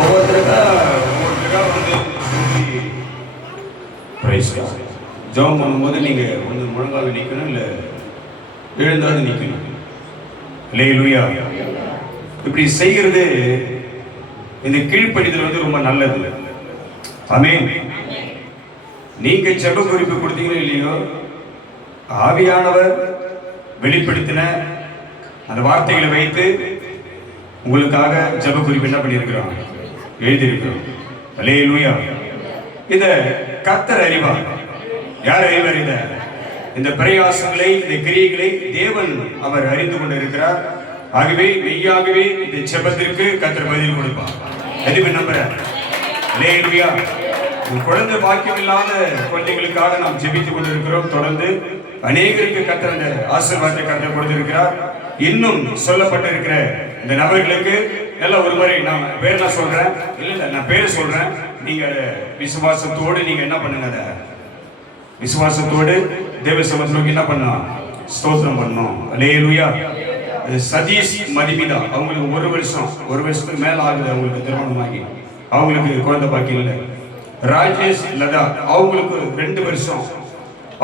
ஒவ்வொருத்தருக்கா வந்து பிரைஸ்க்கா ஜெபம் பண்ணும்போது நீங்கள் வந்து முழங்கால நிற்கணும், இல்லை எழுந்தாவது நிற்கணும். அல்லேலூயா. இப்படி செய்கிறது இந்த கீழ்ப்படிதல் வந்து ரொம்ப நல்லது. ஆமென். நீங்க ஜெப குறிப்பு கொடுத்தீங்களோ இல்லையோ, ஆவியானவர் வெளிப்படுத்தின அந்த வார்த்தைகளை வைத்து உங்களுக்காக ஜெப குறிப்பு என்ன பண்ணியிருக்கிறோம், எழுதியிருக்கிறோம். அல்லேலூயா. இத கர்த்தர் அறிவார். யார் அறிவார்? இந்த பிரயாசங்களை, இந்த கிரியைகளை தேவன் அவர் அறிந்து கொண்டிருக்கிறார். ஆகவே மெய்யாகவே இந்த ஜெபத்திற்கு கர்த்தர் பதில் கொடுப்பார். எதுவும் நம்புறார். அல்லேலூயா. குழந்தை பாக்கியம் இல்லாத குழந்தைகளுக்காக நாம் ஜெபித்துக் கொண்டிருக்கிறோம். தொடர்ந்து அநேகருக்கு கர்த்தர் அந்த ஆசீர்வாதத்தை கர்த்தர் கொடுத்திருக்கிறார். இன்னும் சொல்லப்பட்டிருக்கிற இந்த நபர்களுக்கு எல்லாம் ஒரு முறை நான் பேர் நான் சொல்றேன், இல்ல நான் பேரை சொல்றேன். நீங்க விசுவாசத்தோடு நீங்க என்ன பண்ணுங்க, அதை விசுவாசத்தோடு தேவ சமூகத்துக்கு என்ன பண்ணலாம், ஸ்தோத்திரம் பண்ணணும். அல்லேலூயா. சதீஷ் மதிமிதா அவங்களுக்கு ஒரு வருஷத்துக்கு மேல ஆகுது அவங்களுக்கு திருமணமாகி, அவங்களுக்கு குழந்தை பாக்கியம் இல்லை. ராஜேஷ் லதா அவங்களுக்கு 2 வருஷம்,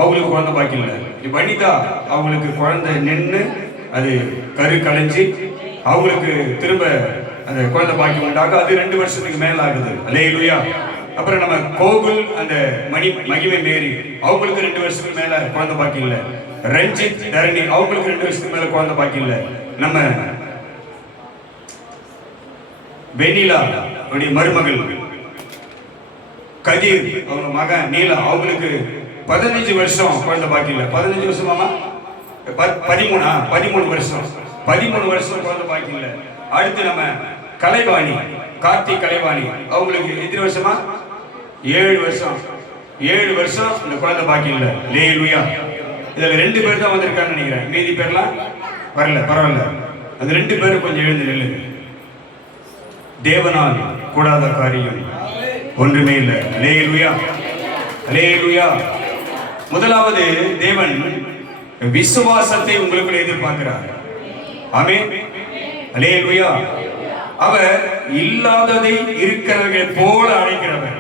அவங்களுக்கு குழந்தை பாக்கியம் இல்லை. வனிதா அவங்களுக்கு குழந்தை நின்று அது கரு கலைஞ்சி அவங்களுக்கு திரும்ப அந்த குழந்தை பாக்கியம் உண்டாக அது 2 வருஷத்துக்கு மேல ஆகுது. அல்லேலூயா. அப்புறம் நம்ம கோகுல் அந்த மகிமை மேரி அவங்களுக்கு 2 வருஷத்துக்கு மேல குழந்தை பாக்கியம் இல்லை. ரஞ்சித் தரணி அவங்களுக்கு 2 வருஷத்துக்கு மேல குழந்தை பாக்கியம் இல்லை. நம்ம வெனிலா அவருடைய மருமகள் கதிர் அவங்க மகன் நீலா அவங்களுக்கு 15 வருஷம் குழந்தை பாக்கியம் இல்லை. 15 வருஷமாமா 13 வருஷம் 13 வருஷம் குழந்தை பாக்கியம் இல்லை. அடுத்து நம்ம கலைவாணி கார்த்திக் கலைவாணி அவங்களுக்கு எத்தனை வருஷமா 7 வருஷம் இந்த குழந்தை பாக்கியம் இல்லை. அல்லேலூயா. இதுல 2 பேர் தான் வந்திருக்கான்னு நினைக்கிறேன், மீதி பேர்லாம் வரல. பரவாயில்ல, அந்த 2 பேரும் கொஞ்சம் எழுந்து நில்லுங்க. தேவனால் கூடாத காரியம் ஒன்றுமே இல்லை. அல்லேலூயா. அல்லேலூயா. முதலாவது தேவன் விசுவாசத்தை உங்களுக்குள்ள எதிர்பார்க்கிறார். ஆமென். அல்லேலூயா. அவர் இல்லாததை இருக்கிறவர்கள் போல அழைக்கிறவர்.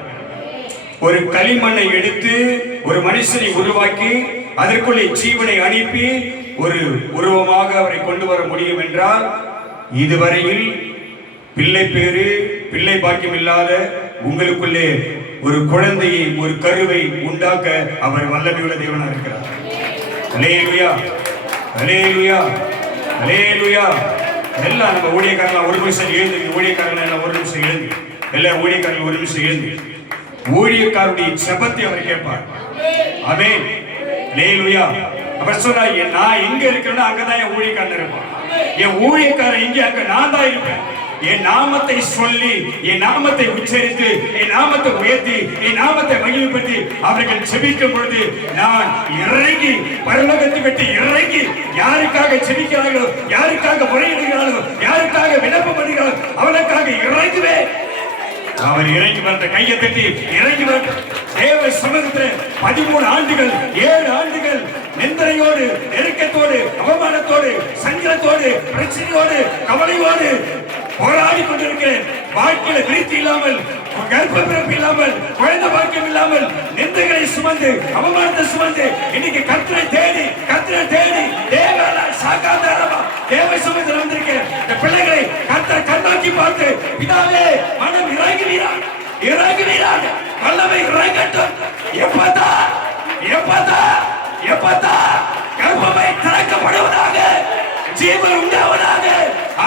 ஒரு களிமண்ணை எடுத்து ஒரு மனுஷனை உருவாக்கி அதற்குள்ளே ஜீவனை அனுப்பி ஒரு உருவமாக அவரை கொண்டு வர முடியும் என்றால், இதுவரையில் பிள்ளை பாக்கியம் இல்லாத உங்களுக்குள்ளே ஒரு குழந்தையை, ஒரு கருவை உண்டாக்க அவர் வல்லமையுள்ள தேவனாக இருக்கிறார். அல்லேலூயா. அல்லேலூயா. அல்லேலூயா. எல்லாம் நம்ம ஊழியக்காரர்கள் ஒரு நிமிஷம் எழுந்து, ஊழியக்காரர்கள் எல்லாம் ஒரு நிமிஷம் எழுந்து, எல்லா ஊழியக்காரர்கள் ஒரு நிமிஷம் எழுந்து, ஊழியக்காரருடைய ஜெபத்தை அவர் கேட்பார். ஆமென். அல்லேலூயா. அவர் சொல்றார், நான் எங்க இருக்கிறேனோ அங்கதான் என் ஊழியக்காரன் இருப்பான். என் ஊழியக்காரன் இங்கே, அங்க நான் தான் இருப்பேன். என் நாமத்தை சொல்லி, என் நாமத்தை உச்சரித்து, என் நாமத்தை உயர்த்தி, என் நாமத்தை மகிமைப்படுத்தி அவர்கள் ஜெபிக்கும் பொழுது நான் இறங்கி பரலோகத்தை விட்டு இறங்கி யாருக்காக ஜெபிக்கிறார்களோ, யாருக்காக முறையிடுகிறார்களோ, யாருக்காக விண்ணப்பம் பண்ணுகிறார்களோ அவனுக்காக இறங்குவேன். அவர் இறங்கி வந்த கையை தட்டி இறங்கி வந்த தேவ சமூகத்தில் 13 ஆண்டுகள் 7 ஆண்டுகள் நிந்தனையோடு, நெருக்கத்தோடு, அவமானத்தோடு, சங்கடத்தோடு, பிரச்சனையோடு, கவலையோடு போராடி கொண்டிருக்கிறேன். வாழ்க்கையில விருத்தி இல்லாமல், கர்ப்ப பிறப்பு இல்லாமல், குழந்தை பாக்கியம் இல்லாமல், நிந்தைகளை சுமந்து, அவமானத்தை சுமந்து இன்னைக்கு கர்த்தரை தேடி தேவ சமூகத்தில் வந்திருக்கிறேன். இந்த பிள்ளைகளை கர்த்தர் கண்ணோக்கி பார்த்து, பிதாவே மனம் இறங்குவீராக, வல்லமை இறங்கட்டும். எப்பதா கர்ப்பமை திறக்கப்படுவதாக, ஜீவன் உண்டாவதாக,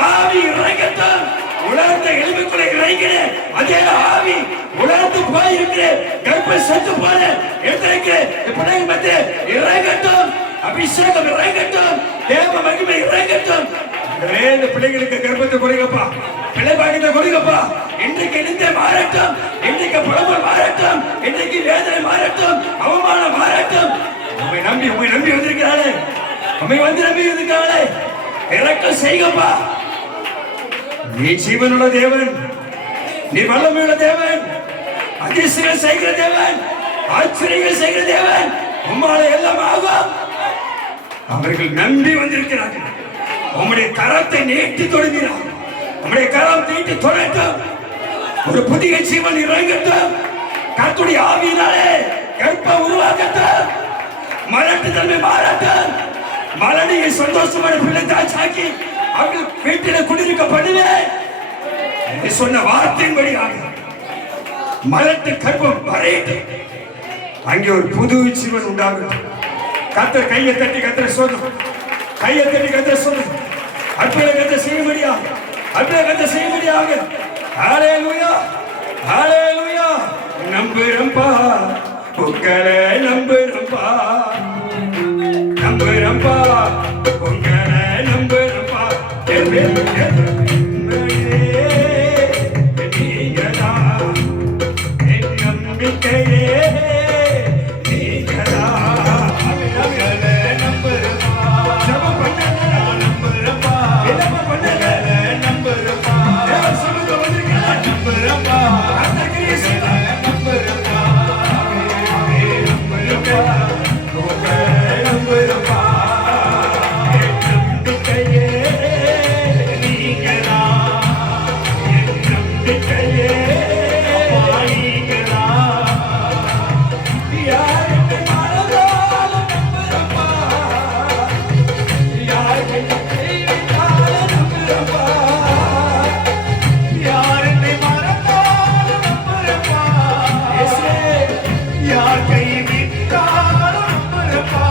ஆவி இறங்கட்டும். உலர்ந்த எலும்புக்குள்ளே இறங்கின அதே ஆவி உலர்ந்து போயிருக்கிறேன், கர்ப்பம் செத்து போன எடுத்திருக்கிறேன். பிள்ளைங்க மத்திய இறங்கட்டும், அபிஷேகம் இறங்கட்டும், தேவ மகிமை இறங்கட்டும். இந்த பிள்ளைகளுக்கு கர்ப்பத்தை கொடுங்கப்பா, பிள்ளை பாக்கியத்தை கொடுங்கப்பா. இன்றைக்கு நிந்தை மாறட்டும், இன்றைக்கு புலம்பல் மாறட்டும், இன்றைக்கு வேதனை மாறட்டும், அவமானம் மாறட்டும். உண்மை நம்பி வந்திருக்கிறாளே, நம்பி வந்திருக்கிறாளே, இறக்கம் செய்யப்பா. நீ ஜீவனுள்ள தேவன், நீ வல்லமையுள்ள தேவன், அதிசயங்கள் செய்கிற தேவன், ஆச்சரியங்கள் செய்கிற தேவன். உம்மால எல்லாம் ஆகும். அவர்கள் நம்பி வந்திருக்கிறார்கள். உம்முடைய கரத்தை நீட்டி தொடுகிறார்கள். உம்முடைய கரம் நீட்டி தொடட்டும். ஒரு புதிய ஜீவன் இறங்கட்டும். கர்த்தருடைய ஆவியினாலே கற்பம் உருவாக்கட்டும். மலட்டு தன்மை மாறட்டும். மலடியை சந்தோஷமான பிள்ளை தாச்சாக்கி அவர்கள் வீட்டில் குடியிருக்க பண்ணுவேன். சொன்ன வார்த்தையின்படியாக மலட்டு கற்பம் வரையிட்டு அங்கே ஒரு புது ஜீவன் உண்டாகும். கர்த்தர் கையை தட்டி கர்த்தர் சொல்லும். கையை தட்டி கர்த்தர் சொல்லும். அற்புதத்தை செய்யும்படியாக, அற்புதத்தை செய்யும்படியாக. ஹல்லேலூயா, ஹல்லேலூயா. நம்புறம்பா, உங்களை நம்புறம்பா, நம்புறம்பா, உங்களை நம்புறம்பா. நீங்கதா என் நம்பிக்கையே, நீங்கதா உங்களை நம்புறம்பா. ஜெபம் பண்ணுங்க, நம்புறம்பா, என்னப்பா பண்ணுங்க, நம்புறம்பா. தேவன் சொல்லுங்க வந்திருக்கீங்க, நம்புறம்பா. அந்த கிரியை செய்யுங்க, நம்புறம்பா, நம்புறம்பா, உங்களை நம்புறம்பா. என் நம்பிக்கையே நீங்கதா, என் நம்பிக்கையே நீங்கதா. யார் என்னை மறந்தாலும் நம்புறப்பா, யார் என்னை கைவிட்டாலும் நம்புறப்பா, யார் என்னை மறந்தாலும் நம்புறப்பா, யார் கைவிட்டாலும் நம்புறப்பா,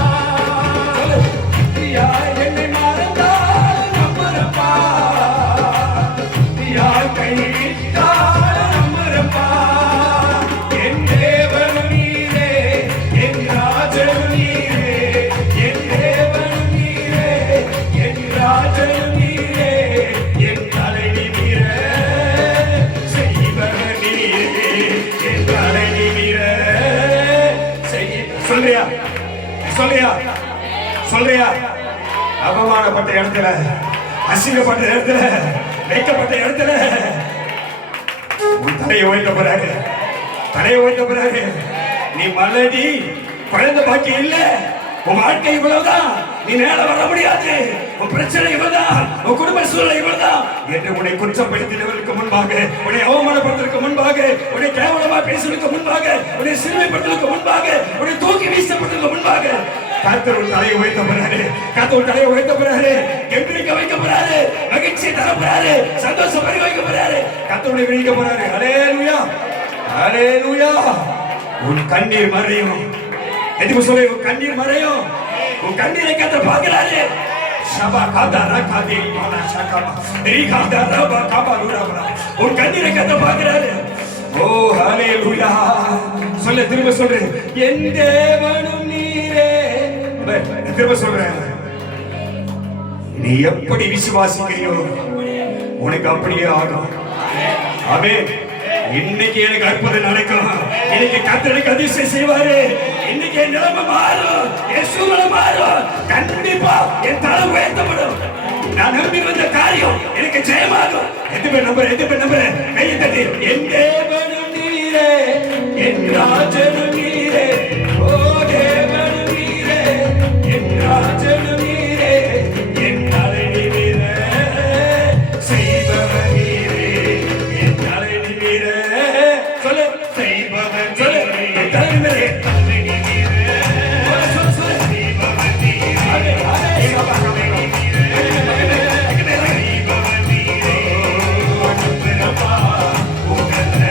யார் என்னை மறந்தாலும் நம்புறப்பா, யார் கைவிட்டாலும் நம்புறப்பா. என் தேவன் நீரே, என் ராஜன் நீரே, என் தேவன் நீரே, என் ராஜன் நீரே, என் தலைவி நீரே, செய்பவர் நீரே, என் தலைவி நீரே. சொல்றியா, சொல்றியா, சொல்றியா? அவமானப்பட்ட இடத்துல, அசிங்கப்பட்ட இடத்துல, வைக்கப்பட்ட இடத்துல உன் தலையை உயர்த்த போறாரு, தலையை உயர்த்த போறாரு. நீ மலடி, குழந்தை பாக்கி இல்ல, உன் வாழ்க்கை இவ்வளவுதான், நீ மேல வர முடியாது, உன் பிரச்சனை இவ்வளவுதான், உன் குடும்ப சூழ்நிலை இவ்வளவுதான் என்று உன்னை குற்றப்படுத்தினவர்களுக்கு முன்பாக, உன்னை அவமானப்படுத்துவதற்கு முன்பாக, உன்னை கேவலமா பேசுவதற்கு முன்பாக, உன்னை சிறுமைப்படுத்துவதற்கு முன்பாக, உன்னை தூக்கி வீசப்படுவதற்கு முன்பாக கர்த்தர் ஒரு தலையை உயர்த்த போறாரு. கர்த்தர் ஒரு தலையை உயர்த்த போறாரு. கெம்பீரிக்க வைக்க போறாரு. மகிழ்ச்சியை தர போறாரு. சந்தோஷம் பறி வைக்க போறாரு. கர்த்தருடைய விழிக்க போறாரு. ஹல்லேலூயா, ஹல்லேலூயா. உன் கண்ணீர் மறையும். எதுக்கு சொல்ல, உன் கண்ணீர் மறையும். உன் கண்ணீரை கர்த்தர் பார்க்கிறாரு. ஷபா காதாரா காதே மாலா ஷகமா ரீ காதாரா பா காபாலுரா. உன் கண்ணீரை கர்த்தர் பார்க்கிறாரு. ஓ ஹல்லேலூயா. சொல்ல, திரும்ப சொல்றேன். என் தேவனும் நீரே. திரும்ப சொல்றேன். நீ எப்படி விசுவாசிக்கிறியோ உனக்கு அப்படியே ஆகும். ஆமென். இன்னைக்கு எனக்கு அற்புதம் நடக்கும். இன்னைக்கு கர்த்தருக்கு அதிசயம் செய்வாரு. இன்னைக்கு என் நிலைமை மாறும். என் சூழ்நிலை மாறும். கண்டிப்பா என் தலை உயர்த்தப்படும். நான் நம்பி வந்த காரியம் எனக்கு ஜெயமாகும். எதுவுமே நம்புறேன், எதுவுமே நம்புறேன். கையை தட்டி, என் தேவனும் நீரே, என் ராஜனும் நீரே, ஓ தேவனும் நீரே, என் ராஜனும் நீரே, என் தலைவி நீரே, செய்பவர் நீரே, என் தலைவி நீரே. சொல்லு, செய்பவர் சொல்லு, என் தலைவி நீரே, தலைவி நீரே, சொல்லு, சொல்லு, செய்பவர் நீரே, செய்பவர் நீரே, நம்புறப்பா, உங்களை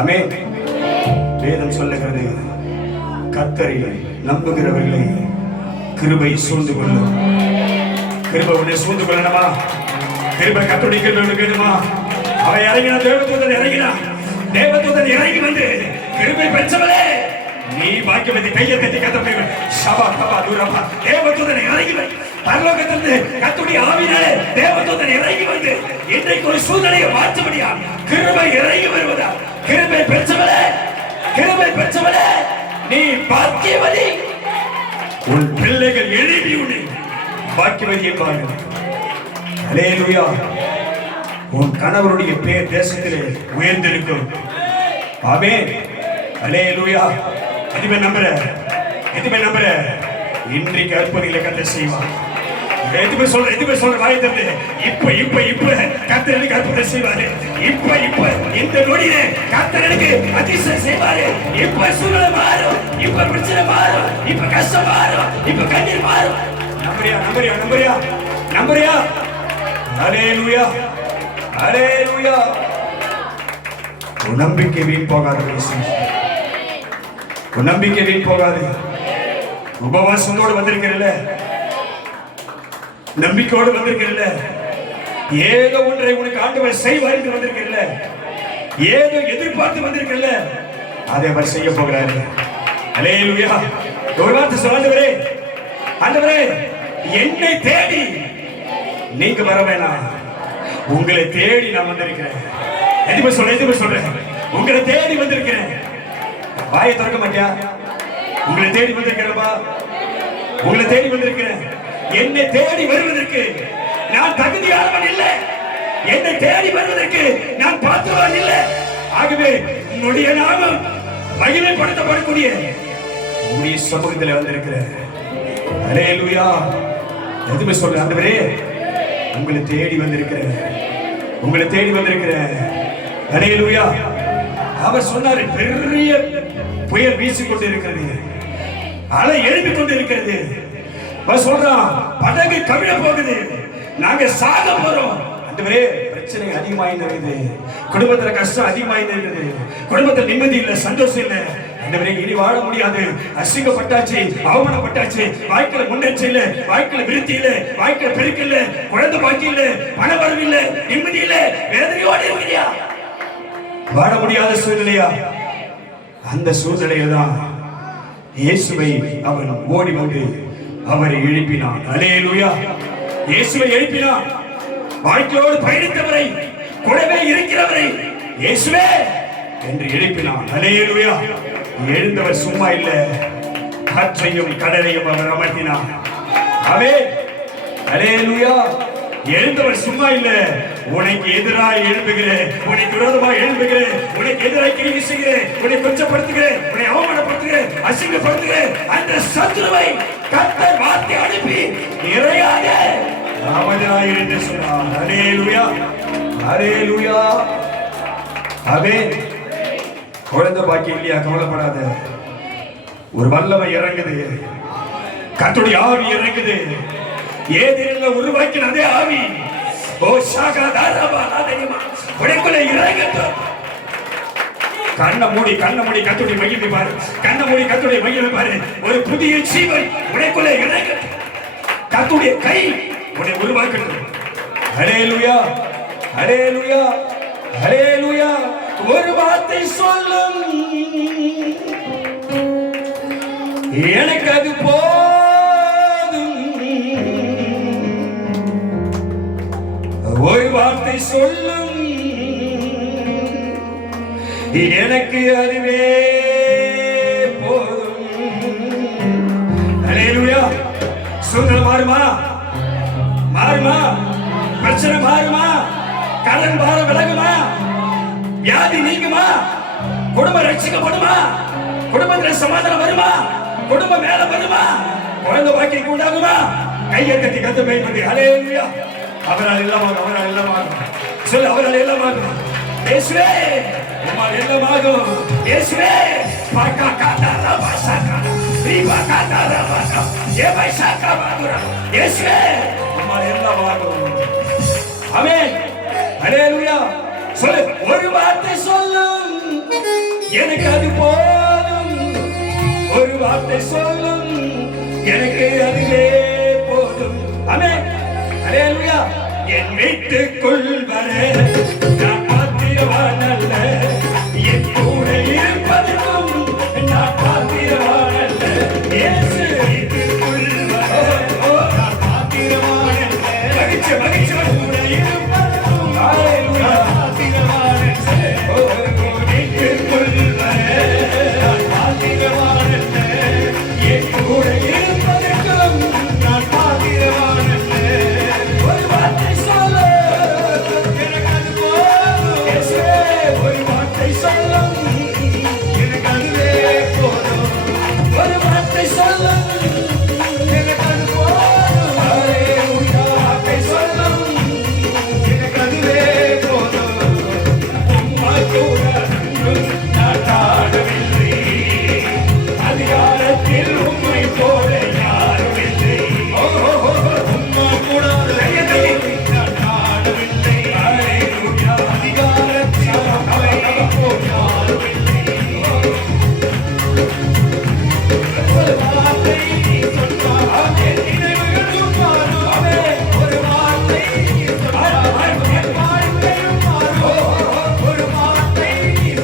ஆமென். வேதம் சொல்லுகிறது, கர்த்தரை நம்புகிறவர்களை கிருபை சூழ்ந்து கொள்ளும். கிருபை உன்னை சூழ்ந்து கொள்ளணுமா? கிருபை கர்த்தருடைய கிருபை வேணுமா? அவை இறங்கினா தேவதூதன் இறங்கினான். தேவதூதன் இறங்கி வந்து, கிருபை பெற்றவளே நீ பாக்கியவதி, கையை தட்டி கர்த்தரை சபா கபா தூரமா. தேவதூதன் இறங்கி வந்து பரலோகத்திலிருந்து கர்த்தருடைய ஆவியினாலே தேவதூதன் இறங்கி வந்து இன்றைக்கு ஒரு சூழ்நிலையை மாற்றபடியா கிருபை இறங்கி வருவதா. கிருபை பெற்றவளே, கிருபை பெற்றவளே நீ பாக்கியவதி. உன் பிள்ளைகள் எழுதி உன்னை பாக்கியவதி என்பார்கள். அல்லேலூயா. உன் கணவருடைய பேர் தேசத்திலே உயர்ந்திருக்கும். ஆமென். அல்லேலூயா. எதுமே நம்புற, எதுமே நம்புற, இன்றைக்கு அற்புதங்களை கர்த்தர் செய்வார். எதுமே சொல்ற வாயை திறந்து இப்ப இப்ப இப்ப கர்த்தர் எனக்கு அற்புதம் செய்வாரு. இப்ப இப்ப இந்த நொடியிலே கர்த்தர் எனக்கு அதிசயம் செய்வாரு. இப்ப சூழ்நிலை மாறும், இப்ப பிரச்சனை மாறும், இப்ப கஷ்டம் மாறும், இப்ப கண்ணீர் மாறும். நம்புறியா? நம்புறியா? நம்புறியா? நம்புறியா? அல்லேலூயா, அல்லேலூயா. உன் நம்பிக்கை வீண் போகாது. உன் நம்பிக்கை வீண் போகாது. உபவாசத்தோடு வந்திருக்கிறல்ல, நம்பிக்கையோடு வந்திருக்கிறல்ல, ஏதோ ஒன்றை உனக்கு ஆண்டவர் செய்வார் என்று வந்திருக்கிறல்ல, ஏதோ எதிர்பார்த்து வந்திருக்கிறல்ல, அதை அவர் செய்ய போகிறாரு. அல்லேலூயா. ஒரு வார்த்தை சொல்லுகிறே, ஆண்டவரே என்னை தேடி நீங்க வர வேணாம், உங்களை தேடி நான் வந்திருக்கிறேன். எதுவுமே சொல்றேன், உங்களை தேடி வந்திருக்கிறேன். வாயை திறக்க மாட்டியா? உங்களை தேடி வந்திருக்கிறப்பா, உங்களை தேடி வந்திருக்கிறேன். என்னை தேடி வருவதற்கு நான் தகுதியானவன் இல்லை. என்னை தேடி வருவதற்கு நான் பாத்திரவான் இல்லை. ஆகவே உன்னுடைய நாமம் மகிமைப்படுத்தப்படக்கூடிய உங்களுடைய சமூகத்தில் வந்திருக்கிறேன். அல்லேலூயா. எதுவுமே சொல்றேன், ஆண்டவரே உங்களை தேடி வந்திருக்கிறேன், உங்களை தேடி வந்திருக்கிறேன். அல்லேலூயா. அவர் சொன்னாரு, பெரிய புயல் வீசிக்கொண்டு இருக்கிறது, அலை எழுப்பிக் கொண்டு இருக்கிறது. சொல்றான், படகு கவிழ போகுது, நாங்க சாக போறோம். ஆண்டவரே பிரச்சனை அதிகமாயிருக்கிறது, குடும்பத்துல கஷ்டம் அதிகமாயிருக்கிறது, குடும்பத்துல நிம்மதி இல்ல, சந்தோஷம் இல்ல. ஆண்டவரே இனி வாழ முடியாது, அசிங்கப்பட்டாச்சு, அவமானப்பட்டாச்சு, வாழ்க்கையில முன்னேற்றம் இல்ல, வாழ்க்கையில விருத்தி இல்ல, வாழ்க்கையில பெருக்க இல்ல, குழந்தை பாக்கி இல்ல, பண வரவு இல்ல, நிம்மதி இல்ல, வேதனையோடு இருக்கிறியா? வாழ முடியாத சூழ்நிலையா? அந்த சூழ்நிலையில தான் இயேசுவை அவன் ஓடி வந்து அவரை எழுப்பினான். அல்லேலூயா. இயேசுவை எழுப்பினான். வாழ்க்கையோடு பயணித்தவரை, கூடவே இருக்கிறவரை இயேசுவே என்று எழுப்பினான். அல்லேலூயா. எழுந்தவர் சும்மா இல்ல, காற்றையும் கடலையும் அவர் அமர்த்தினார். ஆமென். அல்லேலூயா. எழுந்தவர் சும்மா இல்ல, உனக்கு எதிராக எழுப்புகிறேன், உனக்கு விரோதமாக எழுப்புகிறேன், உனக்கு எதிராக கிரியை செய்கிறேன், உன்னை கொச்சப்படுத்துகிறேன், உன்னை அவமானப்படுத்துகிறேன், அசிங்கப்படுத்துகிறேன். அந்த சத்துருவை கர்த்தர் வார்த்தை அனுப்பி இறையாக நாமதினாய் என்று சொன்னார். அல்லேலூயா, அல்லேலூயா. ஆமென். குழந்தை பாக்கி இல்லையா? கவலைப்படாத, ஒரு வல்லமை இறங்குது, கர்த்தருடைய ஆவி இறங்குது. ஏதேனில உருவாக்கின அதே ஆவி ஓ சாகாதாரமா நாதேமா உனக்குள்ள இறங்கட்டும். கண்ணை மூடி கர்த்தருடைய மகிமை பாரு, கண்ணை மூடி கர்த்தருடைய மகிமை பாரு. ஒரு புதிய ஜீவன் உனக்குள்ள இறங்கட்டும். கர்த்தருடைய கை உன்னை உருவாக்கட்டும். அல்லேலூயா, அல்லேலூயா, அல்லேலூயா. ஒரு வார்த்தை சொல்லும், எனக்கு அது போதும். ஒரு வார்த்தை சொல்லும், எனக்கு அதுவே போதும். அல்லேலூயா. சூழ்நிலை மாறுமா? மாறுமா? பிரச்சனை மாறுமா? கடன் பாரம் விலகுமா? வியாதி நீங்குமா? குடும்பம் ரட்சிக்கப்படுமா? குடும்பத்தில் சமாதானம் வருமா? குடும்பம் மேல வருமா? குழந்தை பாக்கியம் உண்டாகுமா? கையை கட்டி கத்து பயன்படுத்தி அல்லேலூயா. அவரால் எல்லாமாகும், அவரால் எல்லாமாகும். சொல்லு, அவரால் எல்லாமாகும். இயேசுவே உம்மால் எல்லாமாகும். இயேசுவே பாக்கா காடா ரபா சாக்கா ரீபா காடா ரபா ஏபை சாக்கா பாதுரா. இயேசுவே உம்மால் எல்லாமாகும். ஆமென். அல்லேலூயா. சொல்லு, ஒரு வார்த்தை சொல்லும், எனக்கு அது போதும். ஒரு வார்த்தை சொல்லும், எனக்கு அதுவே போதும். ஆமென். அல்லேலூயா. என் வீட்டுக்குள் வர நான் பாத்திரவான் அல்ல, என் கூட இருப்பதற்கும் நான் பாத்திரவான் அல்ல. இயேசு வீட்டுக்குள் வர நான் பாத்திரவான் அல்ல, மகிழ்ச்சி மகிழ்ச்சி கூட இருப்பதற்கும் நான் பாத்திரவான் அல்ல. வீட்டுக்குள் வர நான் பாத்திரவான் அல்ல, என் கூட இருப்பதற்கும் நான் பாத்திரவான் அல்ல. ஒரு வார்த்தை சொல்ல எனக்கு அது போதும். இயேசுவே, ஒரு வார்த்தை சொல்லும், எனக்கு அதுவே போதும். ஒரு வார்த்தை சொல்லும், எனக்கு அது போதும். அல்லேலூயா. வார்த்தை சொல்லும், எனக்கு அதுவே போதும். உம்மை கூட அன்றும் நான் காணவில்லை, அதிகாரத்தில் உம்மை போல யாரும் இல்லை. உம்மை கூட நான் காணவில்லை, அல்லேலூயா. அதிகாரத்தில் உம்மை போல யாரும் இல்லை. ஒரு வார்த்தை சொன்னால் என் நினைவுகளும் மாறும். ஒரு வார்த்தை சொன்னால் என் வாழ்க்கையும் மாறும். ஒரு வார்த்தை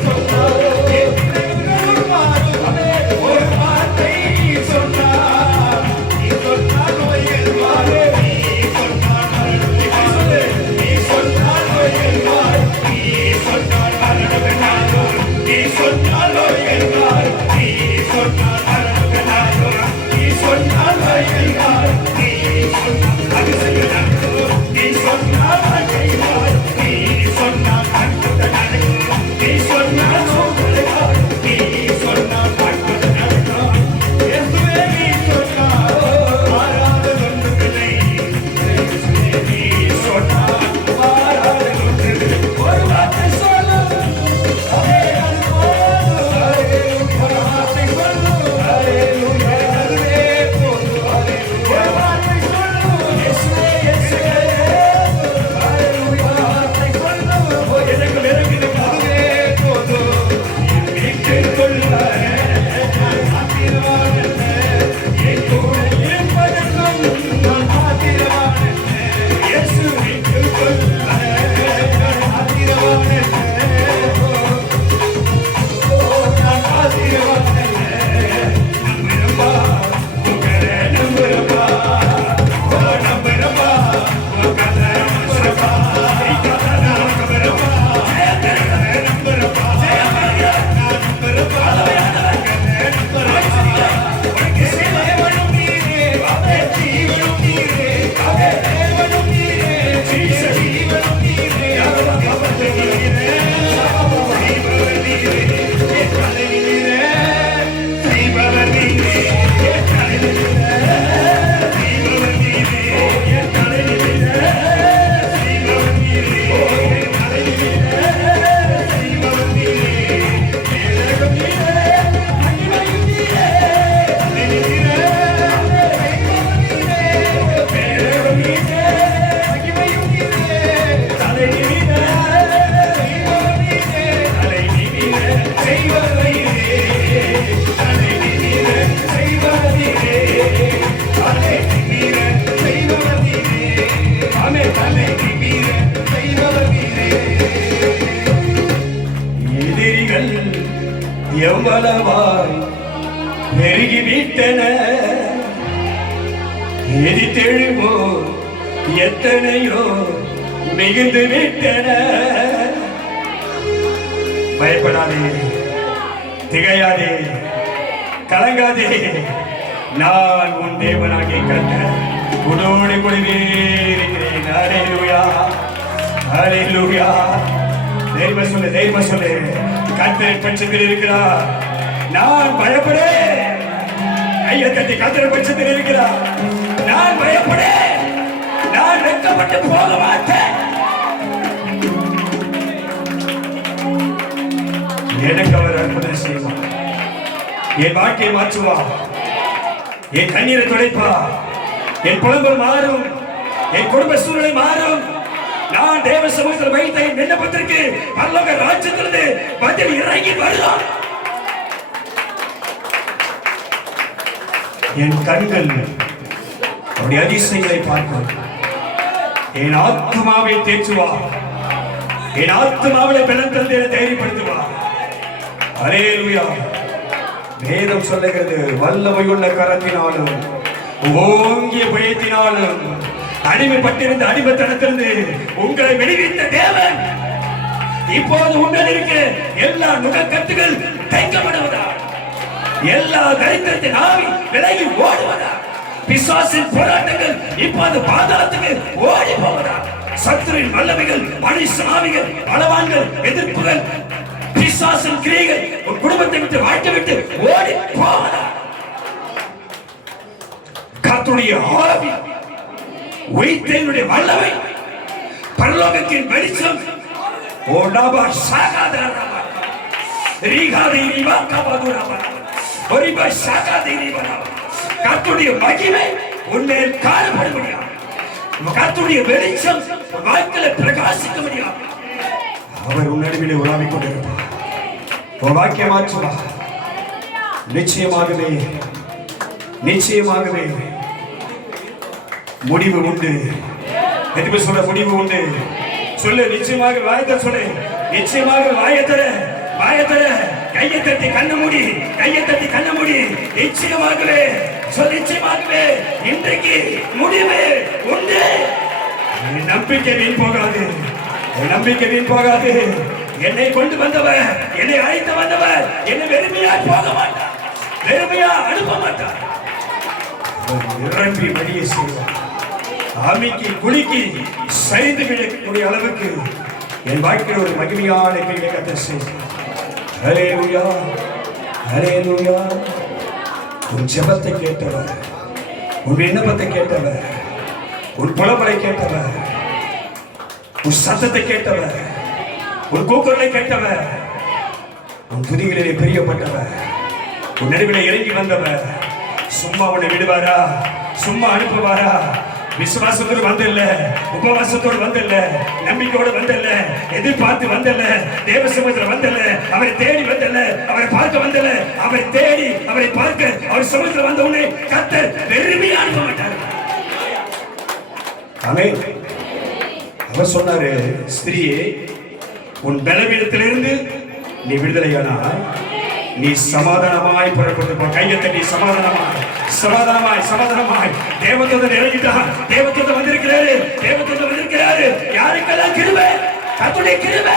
சொன்னால் என் நினைவுகளும் மாறும். ஒரு வார்த்தை சொன்னால் நீ சொன்னால் நோய்கள் மாறும். நீ சொன்னால் மரணம், நீ சொன்னால் நோய்கள் மாறும். நீ சொன்னால் மரணம் நாடும். நீ சொன்னால் நோய்கள் மாறும். நீ சொன்னால் மரணம் நாடும். நீ சொன்னால் நோய்கள் மாறும். நீ சொன்னால் அதிசயம் நடக்கும். நீ சொன்னால் வாழ்க்கை மாறும். நீ சொன்னால் அற்புதம் நடக்கும். நீ சொன்னால் சோதனை மாறும். நீ சொன்னால் அற்புதம் நடக்கும். இயேசுவே, நீ சொன்னால் மாறாத ஒன்றுமில்லை. இயேசுவே, நீ சொன்னால் மாறாத ஒன்றுமில்லை. ஒரு வார்த்தை சொல்லும், அதே அது போதும். ஒரு வார்த்தை சொல்லும், அல்லேலூயா. அதுவே போதும். ஒரு வார்த்தை சொல்லும், இயேசுவே, இயேசுவே. அல்லேலூயா. வார்த்தை சொல்லும், எனக்கு அதுவே போதும். என் வீட்டுக்குள் வர நான் பாத்திரவான் அல்ல, என் கூட இருப்பதற்கும் நான் பாத்திரவான் அல்ல. இயேசு வீட்டுக்குள் வர நான் பாத்திரவான் அல்ல, நான் பாத்திரவான் அல்ல. நம்புறப்பா, உங்களை நம்புறப்பா, நம்புறப்பா, உங்களை நம்புறப்பா, நம்புறப்பா, நம்புறப்பா, உனக்கு சேவனும் நீரே, ஜீவனும் நீரே, தேவனும் நீரே, ஜீவனும் நீரே, அவர்கள் நீரே, செய்பவர் நீரே, என் கலை நீரே, செய்பவர் நீரே, என் கலை நீரே, செய்பவர் நீரே, என் கலை நீரே, செய்பவர் நீரே, என் கலை நீரே, செய்பவர் நீரே, மேலகம் நீரே, மகிமையும் நீரே, கலை நீரே, செய்பவர் நீரே, மேலகம் நீரே, மகிமையும் நீரே, கலை நீரே, செய்பவர் நீரே, கலை நீரே, செய்பவர் நீரே, கலை நீரே, செய்பவர் நீரே, கலை நீரே, செய்பவர் நீரே, ஆமென். கலை நீரே, செய்பவர் நீரே. எதிரிகள் எவ்வளவாய் பெருகிவிட்டன, எதிர்த்தெழுமோ எத்தனையோ மிகுந்து விட்டன. பயப்படாதே, திகையாதே, கலங்காதே. நான் உன் தேவனாகிய கர்த்தர், உன்னோடு கூடவே இருக்கிறேன். அல்லேலூயா, அல்லேலூயா. தைரியமா சொல்லு, தைரியமா சொல்லு. கர்த்தர் பட்சத்தில் இருக்கிறார், நான் பயப்படேன். கையை தட்டி கர்த்தர் பட்சத்தில் இருக்கிறார், நான் பயப்படேன். நான் வெட்கப்பட்டு போக மாட்டேன். எனக்கு அவர் அற்புதம் செய்வார். என் வாழ்க்கையை மாற்றுவார். என் கண்ணீரை துடைப்பா. என் புலம்பல் மாறும். என் குடும்ப சூழ்நிலை மாறும். நான் தேவ சமூகத்தில் வைத்த என் விண்ணப்பத்திற்கு பரலோக ராஜ்யத்திலிருந்து பதில் இறங்கி வருவார். என் கண்கள் அவருடைய அதிசயங்களை பார்க்கும். என் ஆத்மாவை தேற்றுவார். என் ஆத்மாவிலே பலன் தந்து தைரியப்படுத்துவார். அல்லேலூயா. வேதம் சொல்லுகிறது, வல்லமையுள்ள கரத்தினாலும் ஓங்கிய பயத்தினாலும் அடிமைப்பட்டிருந்த அடிமைத்தனத்திலிருந்து உங்களை வெளிவிட்ட தேவன் இப்போது உங்கள் இருக்க எல்லா நுகக்கட்டுகள் தைக்கப்படுவதா, எல்லா தரித்திரத்தின் ஆவி விலகி ஓடுவதா, பிசாசின் போராட்டங்கள் இப்போது பாதாளத்துக்கு ஓடி போவதா, சத்துருவின் வல்லமைகள், மனுஷ ஆவிகள், பலவான்கள், எதிர்ப்புகள், பிசாசின் கிரியைகள் உன் குடும்பத்தை விட்டு வாழ்க்கை விட்டு ஓடி போவதா. கர்த்தருடைய ஆவி, உயிர்த்தெழுதலுடைய வல்லமை, பரலோகத்தின் வெளிச்சம், ஓடாபா சாகாதாரமா ரீகாதீரிவா கபதுரமா ஒரிபா சாகாதீரிவா. கர்த்தருடைய மகிமை உன்மேல் காணப்பட முடியும். கர்த்தருடைய வெளிச்சம் வாழ்க்கையில பிரகாசிக்க முடியும். அவர் உன் நடுவிலே உலாவிக் கொண்டிருப்பார். உன் வாக்கிய மாற்றுவார். நிச்சயமாகவே நிச்சயமாகவே முடிவு உண்டு. எதுக்கு சொல்ல முடிவு உண்டு? சொல்லு, நிச்சயமாக வாயத்தை சொல்லு. நிச்சயமாக வாயத்தர கையை தட்டி கண்ண மூடி, கையை தட்டி கண்ண மூடி. நிச்சயமாகவே சொல், நிச்சயமாகவே இன்றைக்கு முடிவு உண்டு. நம்பிக்கை வீண் போகாது, நம்பிக்கை வீண் போகாது. என்னை கொண்டு வந்தவர், என்னை அழைத்து வந்தவர் என்னை வெறுமையா போக மாட்டார், வெறுமையா அனுப்ப மாட்டார். நிரம்பி வெளியே செய்வார். ஆமிக்கு குலுக்கி சரிந்து விழக்கூடிய அளவுக்கு என் வாழ்க்கையில் ஒரு மகிமையான கிரியை கர்த்தர் செய்தார். ஹல்லேலூயா, ஹல்லேலூயா. உன் ஜெபத்தை கேட்டவர், உன் விண்ணப்பத்தை கேட்டவர், உன் புலம்பலை கேட்டவர், உன் சத்தத்தை கேட்டவர், உன் கூக்குரலை கேட்டவர், உன் துதிகளிலே பிரியப்பட்டவர், உன் நடுவிலே இறங்கி வந்தவர். சும்மா உன்னை விடுவாரா? சும்மா அனுப்புவாரா? விசுவாசத்தோடு வந்தல்ல, உபவாசத்தோடு வந்தல்ல, நம்பிக்கையோடு வந்தல்ல, எதிர்பார்த்து வந்தல்ல, தேவ சமூகத்தில் வந்தல்ல, அவரை தேடி வந்தல்ல, அவரை பார்க்க வந்தல்ல, அவரை தேடி அவரை பார்க்க அவர் சமூகத்தில் வந்த உடனே கர்த்தர் வெறுமையா அனுப்ப மாட்டார். ஆமென். அவர் சொன்னாரு, ஸ்திரியே, உன் பலவீனத்திலிருந்து நீ விடுதலையானாய், நீ சமாதானமாய் புறப்பட்டு போ. கையை தட்டி சமாதானமாய் சமாதானமாய் சமாதானமாய். தேவதூதன் இறங்கிட்டார், தேவதூதன் வந்திருக்கிறாரு, தேவதூதன் வந்திருக்கிறாரு. யாருக்கெல்லாம் கிருபை? கர்த்தருடைய கிருபை.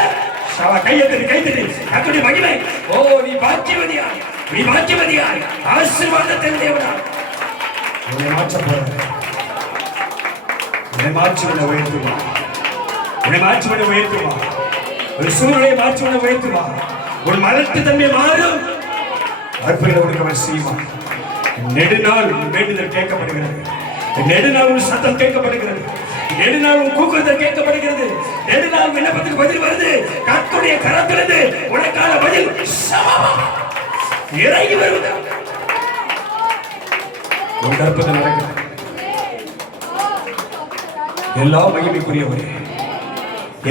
கையை தட்டி கை தட்டி கர்த்தருடைய மகிமை. ஓ, நீ பாக்கியவதியாய், நீ பாக்கியவதியாய், ஆசீர்வாதத்தின் தேவனாய். உன்னை மாற்ற போறார். உன்னை மாற்றுவனை உயர்த்துவா, உன்னை மாற்றுவனை உயர்த்துவா, ஒரு சூழ்நிலையை மாற்றுவனை உயர்த்துவா. ஒரு மலட்டு தன்மை மாறும். அற்புதங்களை உனக்கு அவர் செய்வார். நெடுநாள் வேண்டுதல் கேட்கப்படுகிறது, நெடுநாள் உன் சத்தம் கேட்கப்படுகிறது, நெடுநாள் உன் கூக்குரல் கேட்கப்படுகிறது, நெடுநாள் விண்ணப்பத்துக்கு பதில் வருது. கர்த்தருடைய கரத்திலிருந்து உனக்கான பதில் இறங்கி வருவது. ஒரு அற்புதம் நடக்கிறது. எல்லா மகிமைக்குரியவரே,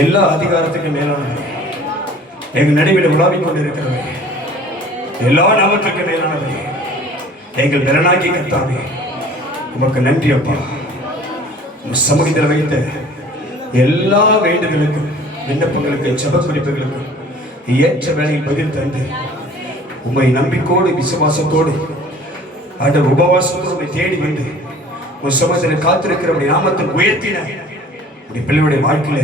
எல்லா அதிகாரத்துக்கும் மேலானவரே, எங்கள் நடுவில் உலாவிக் கொண்டிருக்கிறவரே, எல்லா நாமத்துக்கு மேலானவரே, எங்கள் பலனாகி கர்த்தாவே, உமக்கு நன்றி அப்பா. சமூகத்தில் வைத்த எல்லா வேண்டுதலுக்கும், விண்ணப்பங்களுக்கும், ஜெப குறிப்புகளுக்கும் ஏற்ற வேளையில் பதில் தந்து, உம்மை நம்பிக்கோடு விசுவாசத்தோடு அந்த உபவாசத்தோடு தேடி வந்து உன் சமூகத்தில் காத்திருக்கிற நாமத்தை உயர்த்தின உடைய பிள்ளையுடைய வாழ்க்கையில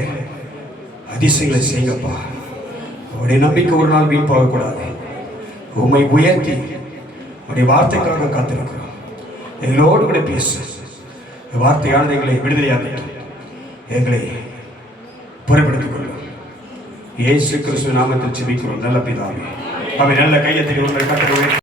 அதிசயங்களை செய்யப்பா. உடைய நம்பிக்கை ஒரு நாள் வீண் போகக்கூடாது. உம்மை உயர்த்தி உடைய வார்த்தைக்காக காத்திருக்கிறோம். எங்களோடு கூட பேசு. வார்த்தையானது எங்களை விடுதலையாகட்டும், எங்களை புறப்படுத்திக் கொள்ளும். இயேசு கிறிஸ்து நாமத்தில் ஜெபிக்கிறோம் நல்ல பிதாவே. அவன் நல்ல கையத்தை கட்டளை